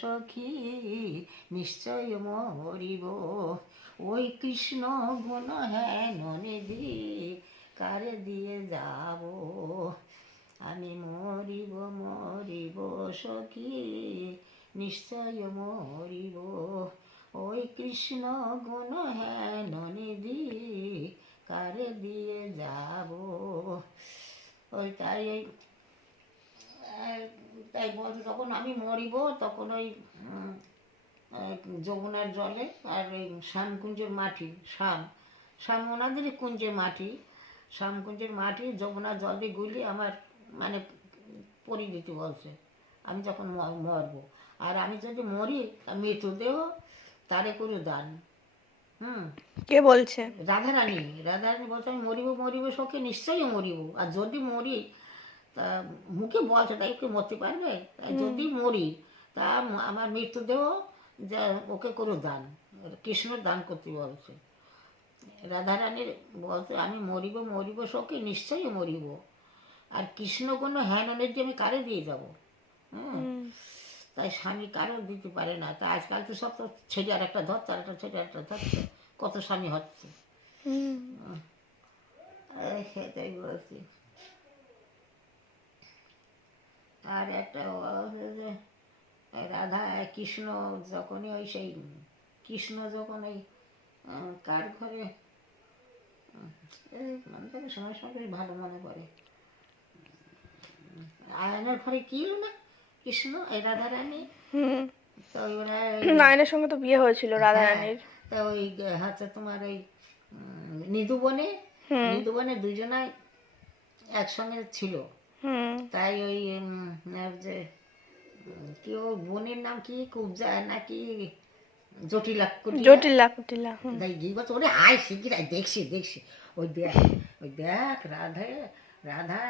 সখী নিশ্চয় মরিব, ওই কৃষ্ণ গুণ হেন নিধি কারে দিয়ে যাব। আমি মরিব মরিব সখী নিশ্চয় মরিব, ওই কৃষ্ণ গুণ হেন নিধি কারে দিয়ে যাব। ওই তাই এই তাই বলছে যখন আমি মরিব তখন ওই যমুনার জলে আর ওই শ্যামকুঞ্জের মাটি, শ্যাম ওনাদেরই কুঞ্জের মাটি, শ্যামকুঞ্জের মাটি যমুনার জলে গুলি আমার মানে পরিয়ে দিতে বলছে আমি যখন মরব। আর আমি যদি মরি মৃতদেহ তারে করে দান। কে বলছে? রাধারানী বলছে আমি মরিব মরিব সখী নিশ্চয়ই মরিব, আর যদি মরি তা মুখে বলছে তাই ওকে মরতে পারবে, তাই যদি মরি তা আমার মৃতদেহ যা ওকে করে দান, কৃষ্ণ দান করতে বলছে। রাধারানীর বলছে আমি মরিব মরিব সখী নিশ্চয়ই মরিব, আর কৃষ্ণ কোনো হ্যানের যে আমি কারে দিয়ে যাব। তাই স্বামী কারো দিতে পারে না। তা আজকাল তো সব তো ছেলে আর একটা ধরছে আর একটা ছেলে আর একটা ধরছে, কত স্বামী হচ্ছে। সেটাই বলছি। আর একটা রাধা কৃষ্ণ যখনই ওই সেই কৃষ্ণ যখন ওই কার ঘরে মনে করে সময় সময় ভালো মনে পড়ে, আয়নের ঘরে কি হলো না কৃষ্ণ এই রাধারানী, তো ওরা নায়নের সঙ্গে তো বিয়ে হয়েছিল রাধারানীর। তা ওই হচ্ছে তোমার ওই নিধুবনে দুজনাই একসঙ্গে ছিল। তাই ওই যে কি ও বোনের নাম কি কুবজা নাকি জটিলা কুটিলা। তাই গিয়ে বলছে ওরে আয় শিগগির আয়, দেখছি ওই দেখ রাধা